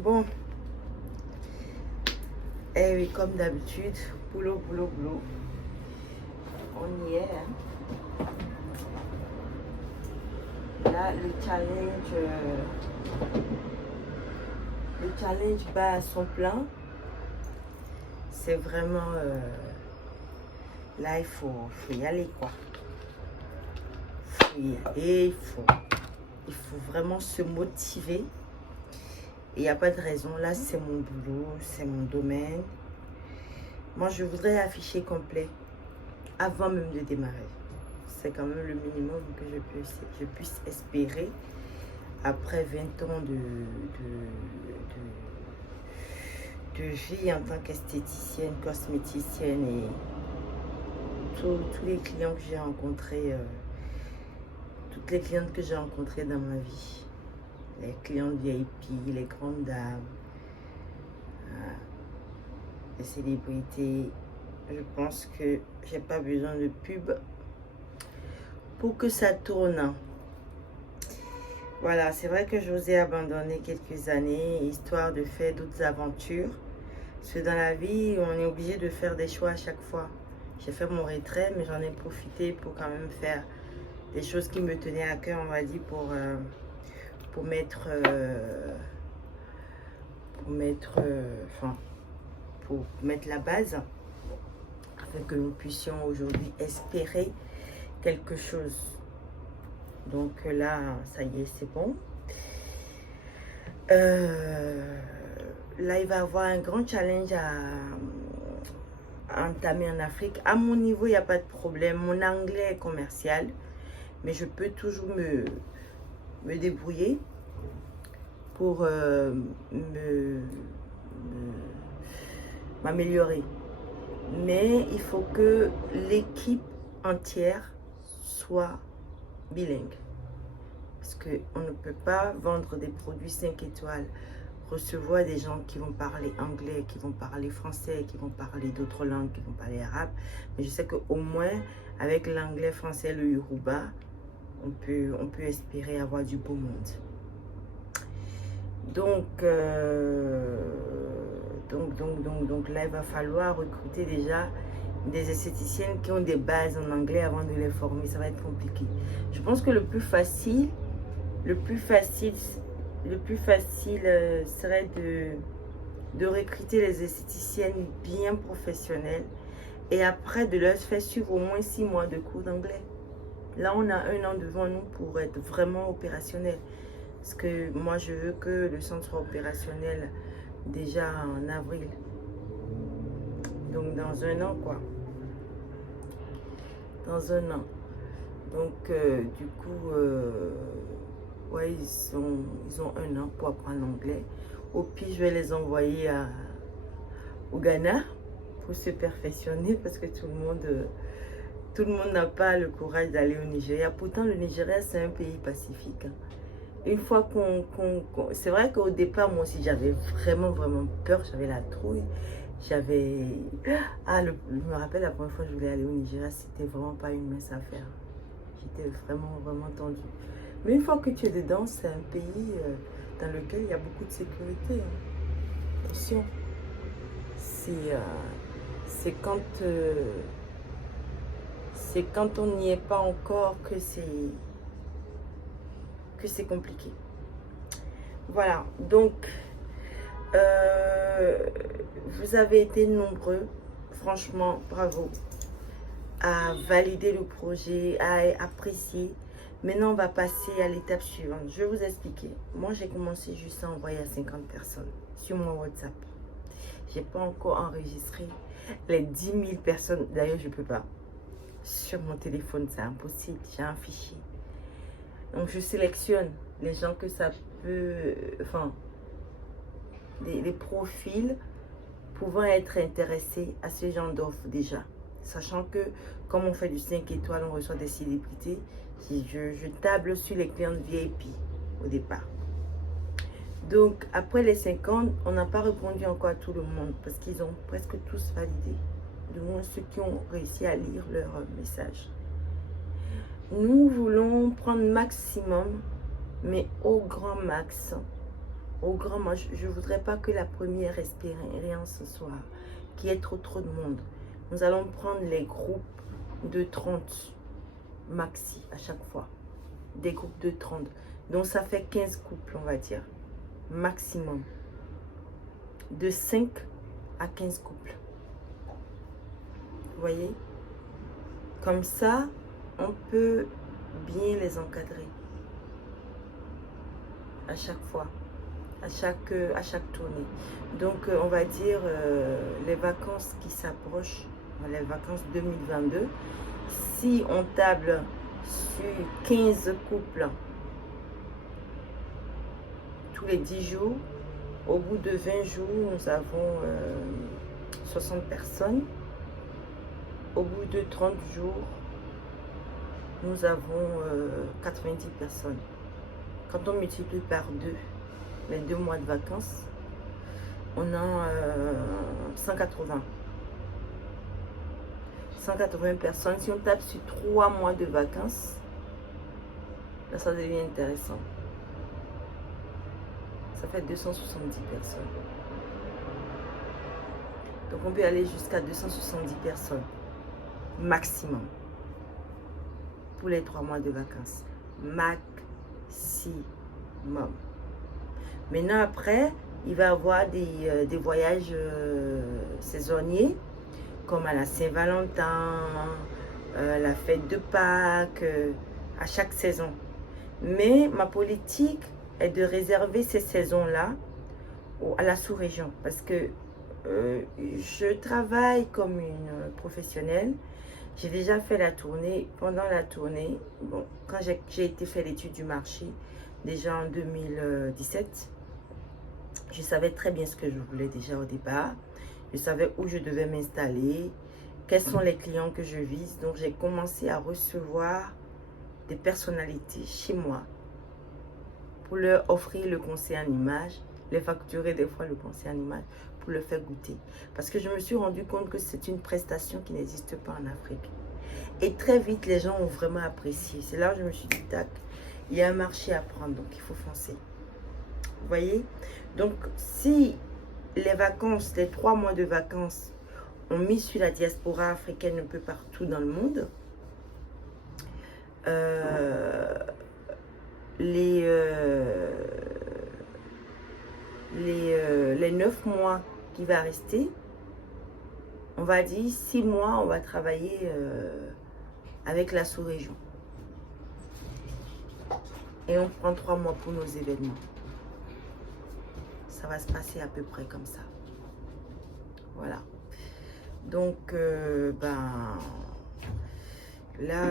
Bon, eh oui, comme d'habitude, boulot, boulot, boulot. On y est. Là, le challenge bat à son plein. C'est vraiment... là, il faut y aller, quoi. Il faut vraiment se motiver. Et il n'y a pas de raison. Là, c'est mon boulot, c'est mon domaine. Moi, je voudrais afficher complet avant même de démarrer. C'est quand même le minimum que je puisse espérer après 20 ans de vie en tant qu'esthéticienne, cosméticienne et tous les clients que j'ai rencontrés, toutes les clientes que j'ai rencontrées dans ma vie. Les clientes VIP, les grandes dames, les célébrités. Je pense que j'ai pas besoin de pub pour que ça tourne. Voilà, c'est vrai que j'osais abandonner quelques années, histoire de faire d'autres aventures. Parce que dans la vie, on est obligé de faire des choix à chaque fois. J'ai fait mon retrait, mais j'en ai profité pour quand même faire des choses qui me tenaient à cœur, on va dire, pour mettre la base, afin que nous puissions aujourd'hui espérer quelque chose. Donc là, ça y est, c'est bon. Là, il va y avoir un grand challenge à entamer en Afrique. À mon niveau, il n'y a pas de problème. Mon anglais est commercial, mais je peux toujours me débrouiller pour m'améliorer. Mais il faut que l'équipe entière soit bilingue. Parce qu'on ne peut pas vendre des produits 5 étoiles, recevoir des gens qui vont parler anglais, qui vont parler français, qui vont parler d'autres langues, qui vont parler arabe. Mais je sais qu'au moins, avec l'anglais, français, le yoruba, on peut espérer avoir du beau monde. Donc là, il va falloir recruter déjà des esthéticiennes qui ont des bases en anglais avant de les former. Ça va être compliqué. Je pense que le plus facile serait de recruter les esthéticiennes bien professionnelles et après de leur faire suivre au moins 6 mois de cours d'anglais. Là, on a 1 an devant nous pour être vraiment opérationnel. Parce que moi, je veux que le centre soit opérationnel déjà en avril. Donc, dans 1 an, quoi. Dans 1 an. Donc, du coup, ouais, ils ont 1 an pour apprendre l'anglais. Au pire, je vais les envoyer au Ghana pour se perfectionner parce que tout le monde n'a pas le courage d'aller au Nigeria. Pourtant, le Nigeria, c'est un pays pacifique. Une fois c'est vrai qu'au départ, moi aussi, j'avais vraiment peur. J'avais la trouille. Je me rappelle la première fois que je voulais aller au Nigeria, c'était vraiment pas une mince affaire. J'étais vraiment tendue. Mais une fois que tu es dedans, c'est un pays dans lequel il y a beaucoup de sécurité. Attention. C'est quand on n'y est pas encore que c'est compliqué. Voilà, donc vous avez été nombreux, franchement, bravo, à valider le projet, à apprécier. Maintenant, on va passer à l'étape suivante. Je vais vous expliquer. Moi, j'ai commencé juste à envoyer à 50 personnes sur mon WhatsApp. Je n'ai pas encore enregistré les 10 000 personnes. D'ailleurs, je ne peux pas. Sur mon téléphone, c'est impossible. J'ai un fichier. Donc, je sélectionne les gens que ça peut... Enfin, des profils pouvant être intéressés à ce genre d'offre déjà. Sachant que, comme on fait du 5 étoiles, on reçoit des célébrités. Je table sur les clientes VIP au départ. Donc, après les 50, on n'a pas répondu encore à tout le monde parce qu'ils ont presque tous validé. Du moins, ceux qui ont réussi à lire leur message. Nous voulons prendre maximum, mais au grand max, Au grand, moi, je ne voudrais pas que la première expérience soit qu'il y ait trop de monde. Nous allons prendre les groupes de 30 maxi à chaque fois. Des groupes de 30. Donc, ça fait 15 couples, on va dire. Maximum. De 5 à 15 couples. Vous voyez? Comme ça, on peut bien les encadrer. À chaque fois. À chaque tournée. Donc, on va dire les vacances qui s'approchent, les vacances 2022, si on table sur 15 couples tous les 10 jours, au bout de 20 jours, nous avons 60 personnes. Au bout de 30 jours, nous avons 90 personnes. Quand on multiplie par 2, les 2 mois de vacances, on a 180. 180 personnes. Si on tape sur 3 mois de vacances, là, ça devient intéressant. Ça fait 270 personnes. Donc, on peut aller jusqu'à 270 personnes maximum pour les 3 mois de vacances. Maximum. Maintenant, après, il va y avoir des voyages saisonniers, comme à la Saint-Valentin, la fête de Pâques, à chaque saison. Mais ma politique est de réserver ces saisons-là à la sous-région, parce que je travaille comme une professionnelle. J'ai déjà fait la tournée. Pendant la tournée, bon, quand j'ai été faire l'étude du marché, déjà en 2017, je savais très bien ce que je voulais déjà au départ. Je savais où je devais m'installer, quels sont les clients que je vise. Donc, j'ai commencé à recevoir des personnalités chez moi pour leur offrir le conseil en image, les facturer des fois le conseil en image pour le faire goûter. Parce que je me suis rendu compte que c'est une prestation qui n'existe pas en Afrique. Et très vite, les gens ont vraiment apprécié. C'est là où je me suis dit, tac, il y a un marché à prendre, donc il faut foncer. Vous voyez? Donc, si les vacances, les 3 mois de vacances ont mis sur la diaspora africaine un peu partout dans le monde, les 9 mois qui va rester, on va dire 6 mois, on va travailler avec la sous-région. Et on prend 3 mois pour nos événements. Ça va se passer à peu près comme ça. Voilà. Donc, là,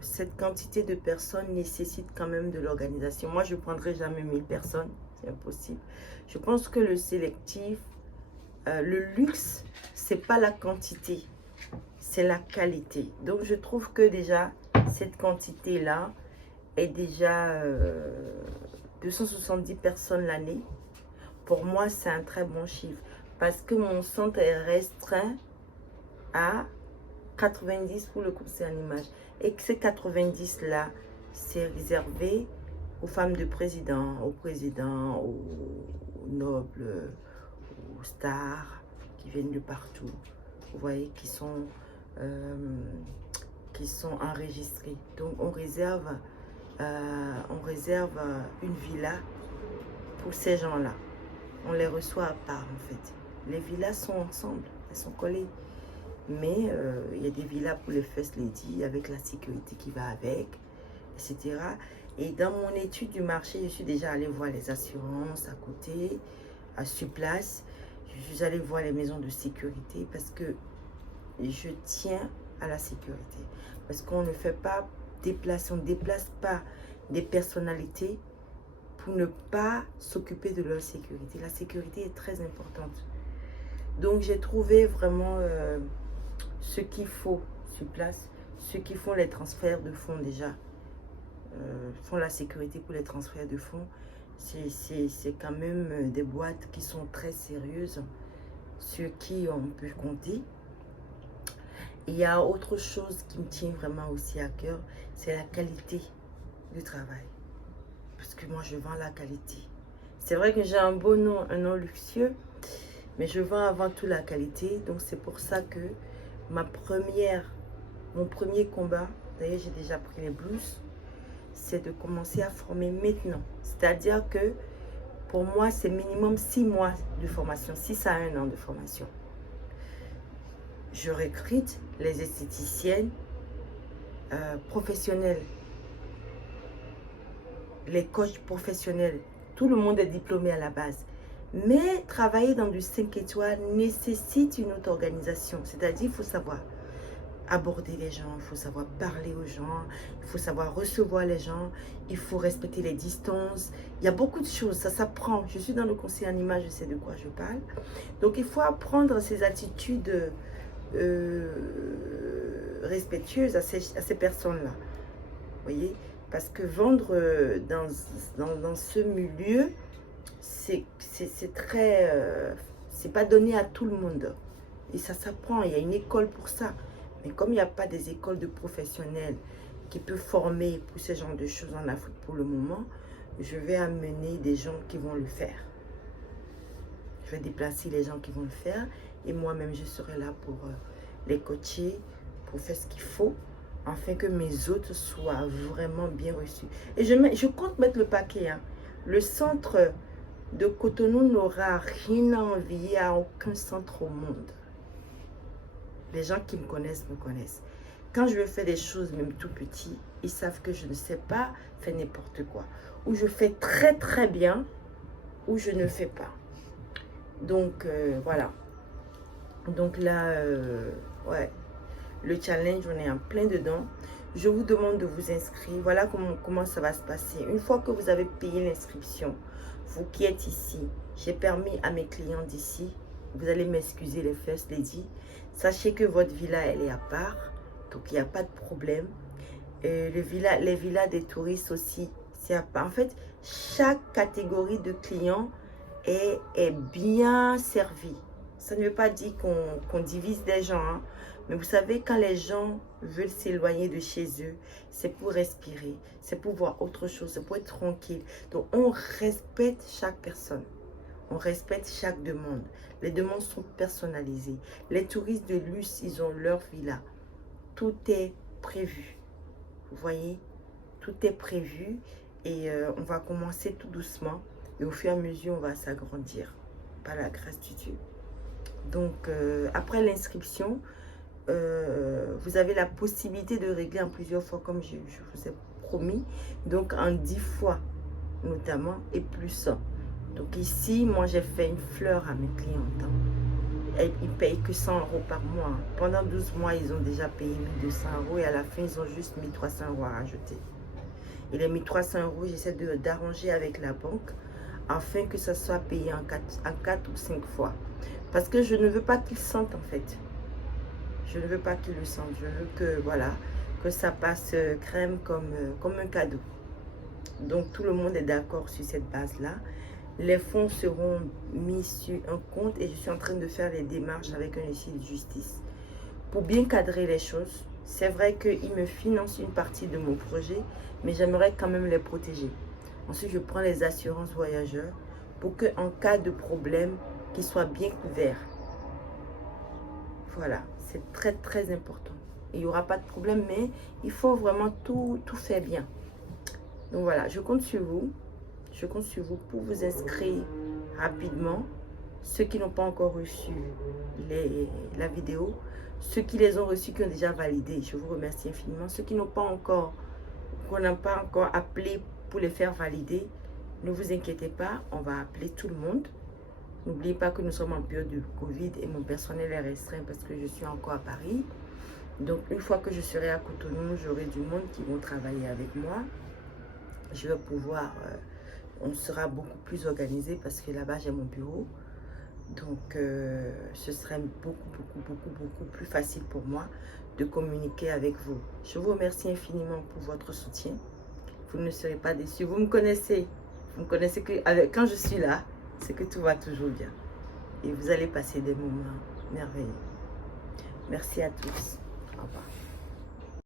cette quantité de personnes nécessite quand même de l'organisation. Moi, je ne prendrai jamais 1000 personnes. C'est impossible. Je pense que le sélectif, le luxe, c'est pas la quantité, c'est la qualité. Donc, je trouve que déjà, cette quantité-là est déjà 270 personnes l'année. Pour moi, c'est un très bon chiffre. Parce que mon centre est restreint à 90 pour le conseil en image. Et que ces 90-là, c'est réservé aux femmes de président, aux présidents, aux nobles, aux stars qui viennent de partout. Vous voyez, qui sont enregistrés. Donc, on réserve une villa pour ces gens-là. On les reçoit à part, en fait. Les villas sont ensemble, elles sont collées. Mais il y a des villas pour les first lady avec la sécurité qui va avec, etc. Et dans mon étude du marché, je suis déjà allée voir les assurances à côté, sur place. Je suis allée voir les maisons de sécurité parce que je tiens à la sécurité. Parce qu'on ne fait pas déplacer, on ne déplace pas des personnalités pour ne pas s'occuper de leur sécurité. La sécurité est très importante. Donc j'ai trouvé vraiment ce qu'il faut sur place, ceux qui font les transferts de fonds déjà, font la sécurité pour les transferts de fonds. C'est quand même des boîtes qui sont très sérieuses, sur qui on peut compter. Il y a autre chose qui me tient vraiment aussi à cœur, c'est la qualité du travail. Parce que moi, je vends la qualité. C'est vrai que j'ai un beau nom, un nom luxueux, mais je vends avant tout la qualité. Donc, c'est pour ça que mon premier combat, d'ailleurs, j'ai déjà pris les blues, c'est de commencer à former maintenant. C'est-à-dire que pour moi, c'est minimum 6 mois de formation, 6 à 1 an de formation. Je recrute les esthéticiennes professionnelles, les coachs professionnels. Tout le monde est diplômé à la base. Mais travailler dans du 5 étoiles nécessite une autre organisation. C'est-à-dire, il faut savoir aborder les gens, il faut savoir parler aux gens, il faut savoir recevoir les gens, il faut respecter les distances. Il y a beaucoup de choses, ça s'apprend. Je suis dans le conseil en image, je sais de quoi je parle. Donc, il faut apprendre ces attitudes respectueuses à ces personnes-là. Vous voyez? Parce que vendre dans ce milieu, c'est très... c'est pas donné à tout le monde. Et ça s'apprend, il y a une école pour ça. Mais comme il n'y a pas des écoles de professionnels qui peuvent former pour ce genre de choses en Afrique pour le moment, je vais amener des gens qui vont le faire. Je vais déplacer les gens qui vont le faire. Et moi-même, je serai là pour les coacher, pour faire ce qu'il faut, afin que mes hôtes soient vraiment bien reçus. Et je compte mettre le paquet. Hein. Le centre de Cotonou n'aura rien à envier à aucun centre au monde. Les gens qui me connaissent. Quand je veux faire des choses, même tout petit, ils savent que je ne sais pas faire n'importe quoi. Ou je fais très très bien, ou je ne fais pas. Donc, voilà. Donc là, ouais, le challenge, on est en plein dedans. Je vous demande de vous inscrire. Voilà comment ça va se passer. Une fois que vous avez payé l'inscription, vous qui êtes ici, j'ai permis à mes clients d'ici, vous allez m'excuser les first lady. Sachez que votre villa, elle est à part. Donc, il n'y a pas de problème. Les villas des touristes aussi, c'est à part. En fait, chaque catégorie de clients est bien servie. Ça ne veut pas dire qu'on divise des gens. Hein. Mais vous savez, quand les gens veulent s'éloigner de chez eux, c'est pour respirer. C'est pour voir autre chose. C'est pour être tranquille. Donc, on respecte chaque personne. On respecte chaque demande. Les demandes sont personnalisées. Les touristes de luxe, ils ont leur villa. Tout est prévu. Vous voyez? Tout est prévu. Et on va commencer tout doucement. Et au fur et à mesure, on va s'agrandir. Par la grâce du Dieu. Donc, après l'inscription, vous avez la possibilité de régler en plusieurs fois, comme je vous ai promis. Donc, en 10 fois, notamment, et plus. Donc ici, moi, j'ai fait une fleur à mes clientes. Ils ne payent que 100 € par mois. Pendant 12 mois, ils ont déjà payé 1200 € et à la fin, ils ont juste 1300 € à rajouter. Et les 1300 €, j'essaie d'arranger avec la banque afin que ça soit payé en 4 ou 5 fois. Parce que je ne veux pas qu'ils sentent, en fait. Je ne veux pas qu'ils le sentent. Je veux que, voilà, que ça passe crème comme un cadeau. Donc, tout le monde est d'accord sur cette base-là. Les fonds seront mis sur un compte et je suis en train de faire les démarches avec un huissier de justice pour bien cadrer les choses. C'est vrai qu'ils me financent une partie de mon projet, mais j'aimerais quand même les protéger. Ensuite, je prends les assurances voyageurs pour qu'en cas de problème, qu'ils soient bien couverts. Voilà, c'est très très important. Il n'y aura pas de problème, mais il faut vraiment tout faire bien. Donc voilà, je compte sur vous. Je compte sur vous pour vous inscrire rapidement. Ceux qui n'ont pas encore reçu la vidéo, ceux qui les ont reçus, qui ont déjà validé, je vous remercie infiniment. Ceux qui n'ont pas encore, qu'on n'a pas encore appelé pour les faire valider, ne vous inquiétez pas, on va appeler tout le monde. N'oubliez pas que nous sommes en période de Covid et mon personnel est restreint parce que je suis encore à Paris. Donc, une fois que je serai à Cotonou, j'aurai du monde qui vont travailler avec moi. Je vais pouvoir... on sera beaucoup plus organisé parce que là-bas, j'ai mon bureau. Donc, ce serait beaucoup plus facile pour moi de communiquer avec vous. Je vous remercie infiniment pour votre soutien. Vous ne serez pas déçus. Vous me connaissez. Vous me connaissez que quand je suis là, c'est que tout va toujours bien. Et vous allez passer des moments merveilleux. Merci à tous. Au revoir.